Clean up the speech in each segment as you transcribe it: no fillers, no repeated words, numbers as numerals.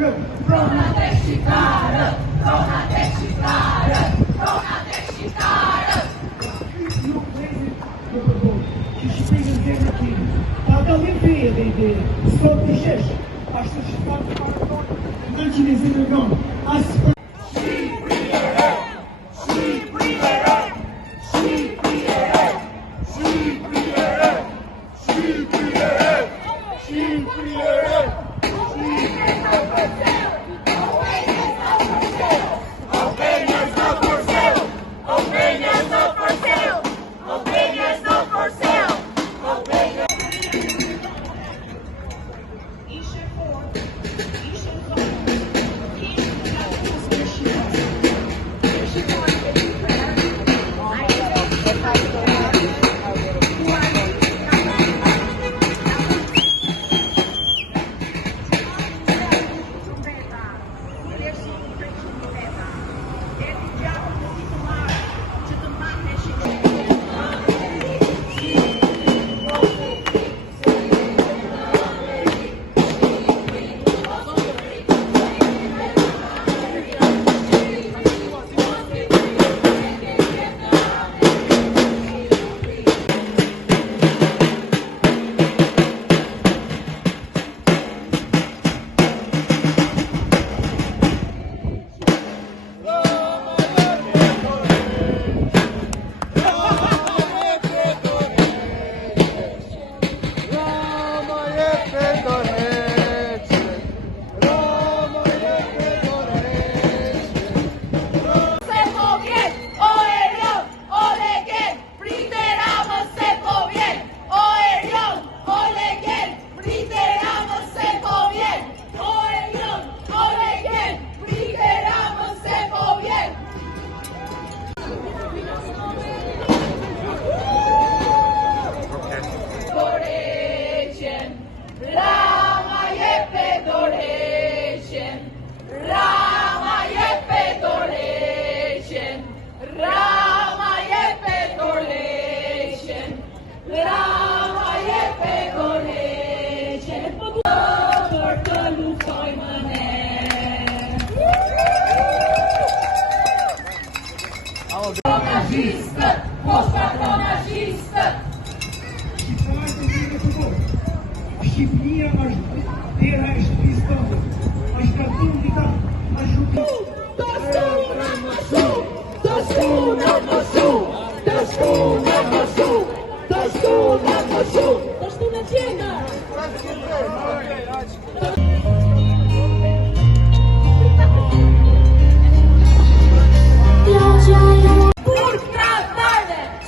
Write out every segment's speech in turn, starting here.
Prona te shqiptarët, prona te shqiptarët, prona te shqiptarët. Nuk vjen në përbot, që shpinën dhe në tim. Pa dalim feje dhe ide, sot të shesh, ashtu që pak të paraton, në që në zinë rëgon, asë për... Patronazhistët, post patronazhistët. Shqiptarët e vjen në përbot. Shqipënia është tera e shtëpisë tonë. Është kartun dita, është shumë. Të shkunë më shumë, të shkunë më shumë, të shkunë më shumë, të shkunë më shumë, të shkunë tjena.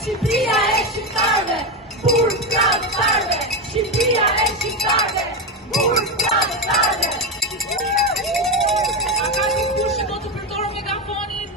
Shqipëria e shqiptarëve, burg tradhtarëve, Shqipëria e shqiptarëve, burg tradhtarëve. A ka dikush që do të përdorë megafonin?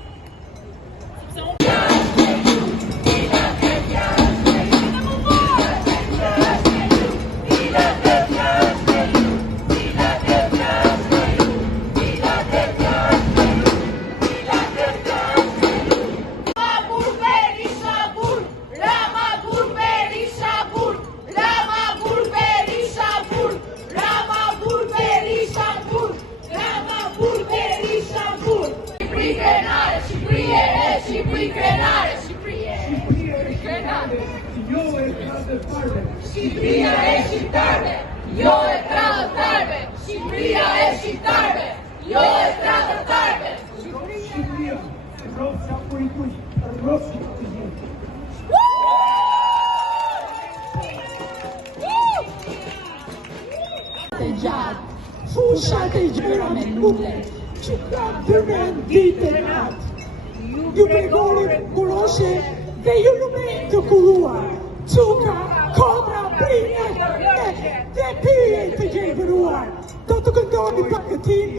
Shqipëria e shqiptarëve, jo e tradhtarëve. Shqipëria e shqiptarëve, jo e tradhtarëve. Shqipëria, rrofsa për i kuj, rrofsa të gjithë. Të gjatë, fushat e gjëra me nule, që ka përmen ditë e natë. Ju pregoni kuroshe dhe ju lume të kulluar. Cuka, kobra, brinja, dhe pyje të gjevëruar. Do të këndoni pak të tim.